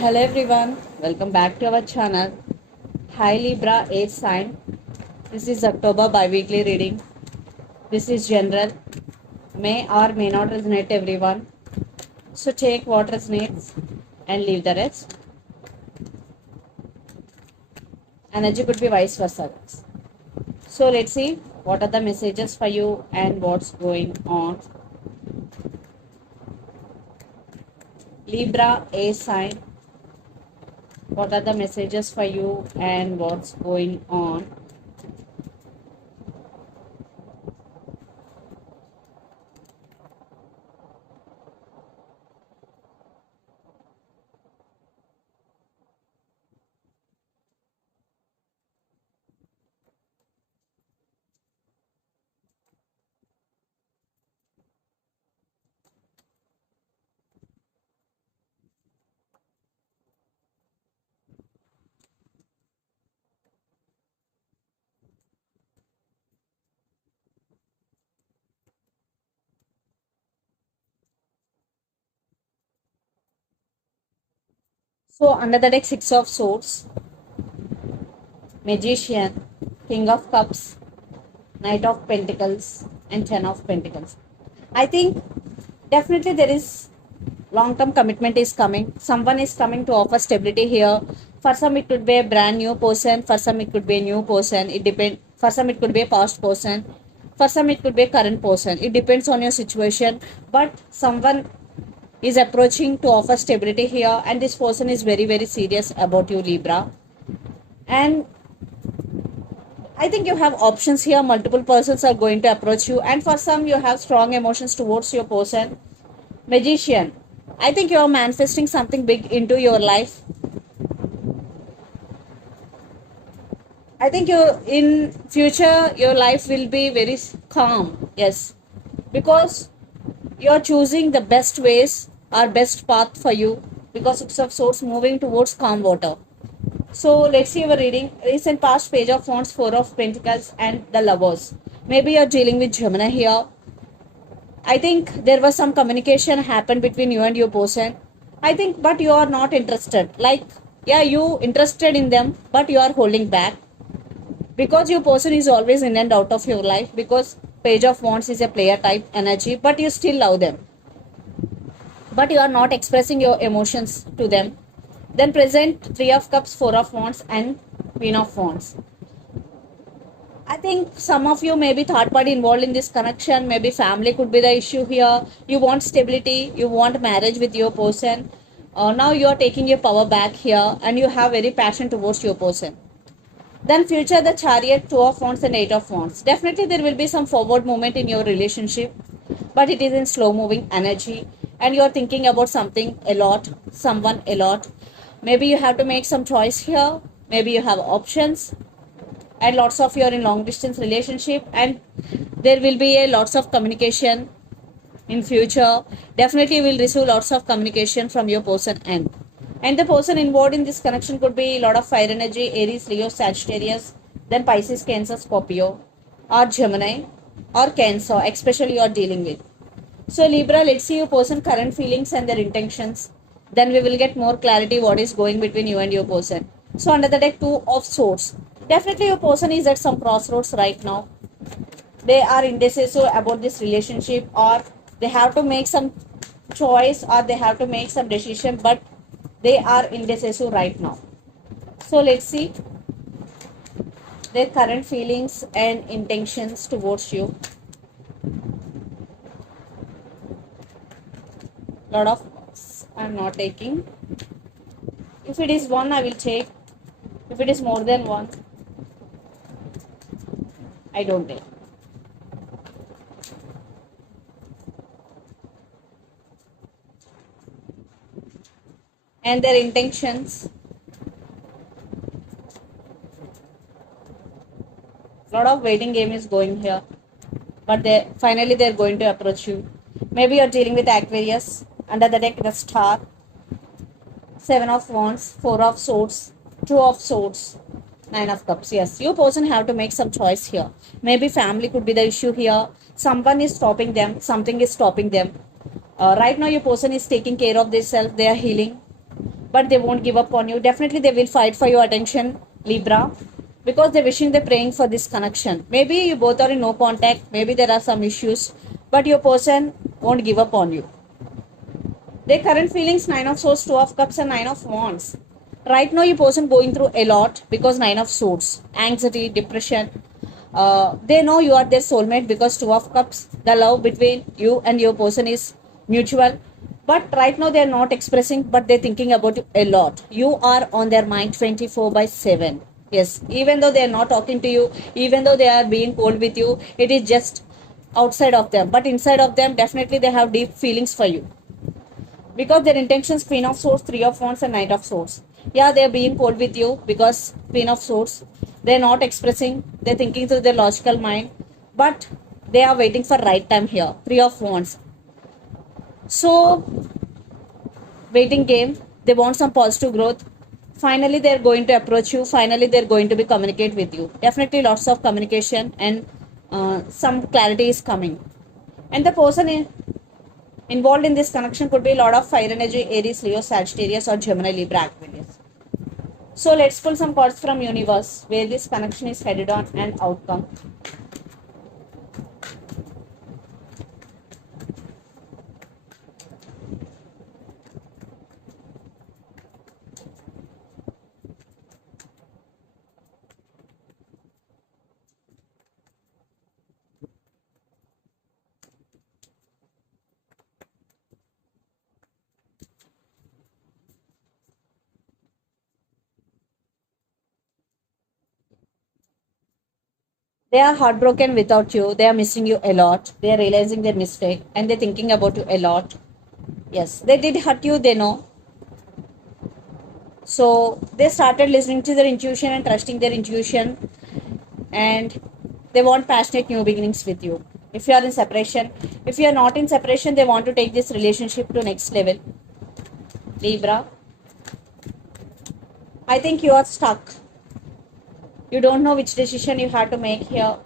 Hello everyone, welcome back to our channel. Hi Libra Air sign. This is October bi-weekly reading. This is general. May or may not resonate everyone. So take what resonates and leave the rest. Energy could be vice versa. So let's see what are the messages for you and what's going on. Libra Air sign. What are the messages for you and what's going on? So under the deck, Six of Swords, Magician, King of Cups, Knight of Pentacles, and Ten of Pentacles. I think definitely there is long-term commitment is coming. Someone is coming to offer stability here. For some it could be a brand new person. For some it could be a new person. It depends. For some it could be a past person. For some it could be a current person. It depends on your situation. But someone is approaching to offer stability here, and this person is very very serious about you, Libra. And I think you have options here. Multiple persons are going to approach you, and for some, you have strong emotions towards your person. Magician, I think you are manifesting something big into your life. I think you in future your life will be very calm. Yes, because you are choosing the best ways or best path for you. Because Six of Swords moving towards calm water. So let's see our reading. Recent past, Page of Wands, Four of Pentacles, and the Lovers. Maybe you're dealing with Gemini here. I think there was some communication happened between you and your person. I think, but you are not interested. Like, yeah, you interested in them, but you are holding back because your person is always in and out of your life. Because Page of Wands is a player type energy, but you still love them, but you are not expressing your emotions to them. Then present Three of Cups, Four of Wands, and Queen of Wands. I think some of you may be third party involved in this connection. Maybe family could be the issue here. You want stability. You want marriage with your person. Now you are taking your power back here, and you have very passion towards your person. Then future, the Chariot, Two of Wands, and Eight of Wands. Definitely there will be some forward movement in your relationship, but it is in slow moving energy, and you are thinking about something a lot, someone a lot. Maybe you have to make some choice here. Maybe you have options, and lots of you are in long distance relationship, and there will be a lots of communication in future. Definitely you will receive lots of communication from your person and the person involved in this connection could be a lot of fire energy: Aries, Leo, Sagittarius, then Pisces, Cancer, Scorpio, or Gemini, or Cancer, especially you are dealing with. So Libra, let's see your person current feelings and their intentions. Then we will get more clarity what is going between you and your person. So under the deck, Two of Swords. Definitely your person is at some crossroads right now. They are indecisive about this relationship, or they have to make some choice, or they have to make some decision, but they are indecisive right now. So let's see their current feelings and intentions towards you. Lot of I'm not taking. If it is one, I will take. If it is more than one, I don't take. And their intentions. Lot of waiting game is going here, but they finally they're going to approach you. Maybe you're dealing with Aquarius. Under the deck, the Star, Seven of Wands, Four of Swords, Two of Swords, Nine of Cups. Yes, you person have to make some choice here. Maybe family could be the issue here. Someone is stopping them. Something is stopping them. Right now, your person is taking care of themselves. They are healing. but they won't give up on you. Definitely they will fight for your attention, Libra, because they're wishing, they're praying for this connection. Maybe you both are in no contact, maybe there are some issues, but your person won't give up on you. Their current feelings, Nine of Swords, Two of Cups, and Nine of Wands. Right now, your person going through a lot because Nine of Swords, anxiety, depression. They know you are their soulmate because Two of Cups, the love between you and your person is mutual. But right now, they are not expressing, but they're thinking about you a lot. You are on their mind 24/7. Yes, even though they are not talking to you, even though they are being cold with you, it is just outside of them. But inside of them, definitely they have deep feelings for you because their intentions, Queen of Swords, Three of Wands, and Knight of Swords. Yeah, they're being cold with you because Queen of Swords, they're not expressing, they're thinking through their logical mind, but they are waiting for right time here. Three of Wands. So waiting game, they want some positive growth. Finally they're going to approach you, finally they're going to be communicate with you. Definitely lots of communication and some clarity is coming. And the person involved in this connection could be a lot of fire energy, Aries, Leo, Sagittarius, or Gemini, Libra, Aquarius. So let's pull some cards from universe where this connection is headed on and outcome. They are heartbroken without you. They are missing you a lot. They are realizing their mistake and they're thinking about you a lot. Yes, they did hurt you, they know. So they started listening to their intuition and trusting their intuition, and they want passionate new beginnings with you. If you are in separation, if you are not in separation, they want to take this relationship to next level. Libra, I think you are stuck. You don't know which decision you have to make here.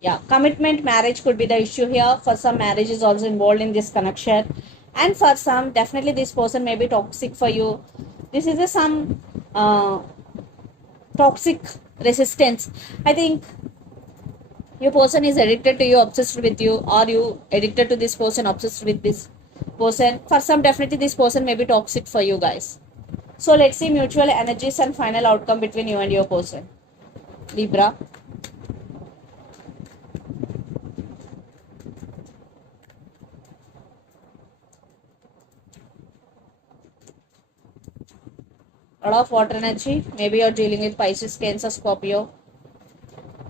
Yeah, commitment, marriage could be the issue here. For some, marriage is also involved in this connection, and for some, definitely this person may be toxic for you. This is some toxic resistance. I think your person is addicted to you, obsessed with you, or you addicted to this person, obsessed with this person. For some, definitely this person may be toxic for you guys. So let's see mutual energies and final outcome between you and your person. Libra. A lot of water energy. Maybe you're dealing with Pisces, Cancer, Scorpio.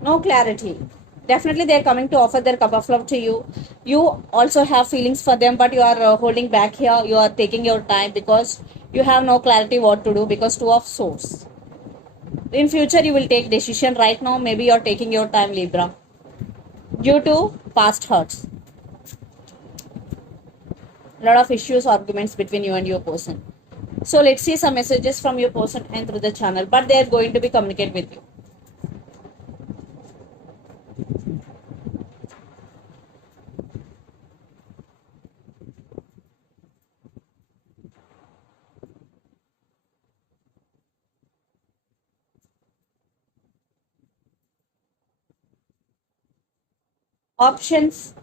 No clarity. Definitely they're coming to offer their cup of love to you. You also have feelings for them, but you are holding back here. You are taking your time because you have no clarity what to do because Two of Swords. In future you will take decision. Right now maybe you're taking your time, Libra, due to past hurts. A lot of issues, arguments between you and your person. So let's see some messages from your person and through the channel, but they are going to be communicate with you. Options: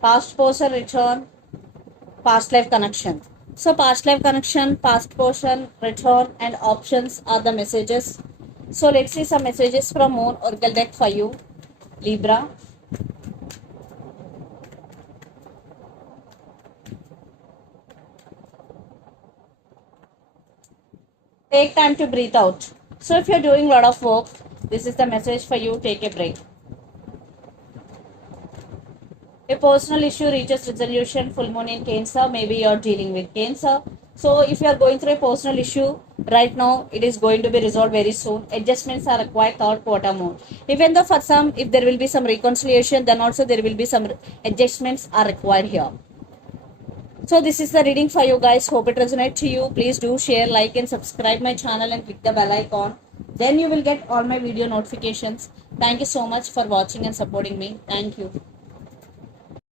past person return, past life connection. So past life connection, past person return, and options are the messages. So let's see some messages from Moon Oracle deck for you, Libra. Take time to breathe out. So if you're doing a lot of work, this is the message for you. Take a break. A personal issue reaches resolution. Full moon in Cancer. Maybe you're dealing with Cancer. So if you are going through a personal issue right now, it is going to be resolved very soon. Adjustments are required third quarter moon. Even though for some, if there will be some reconciliation, then also there will be some adjustments are required here. So this is the reading for you guys. Hope it resonates to you. Please do share, like, and subscribe my channel and click the bell icon Then you will get all my video notifications. Thank you so much for watching and supporting me. Thank you.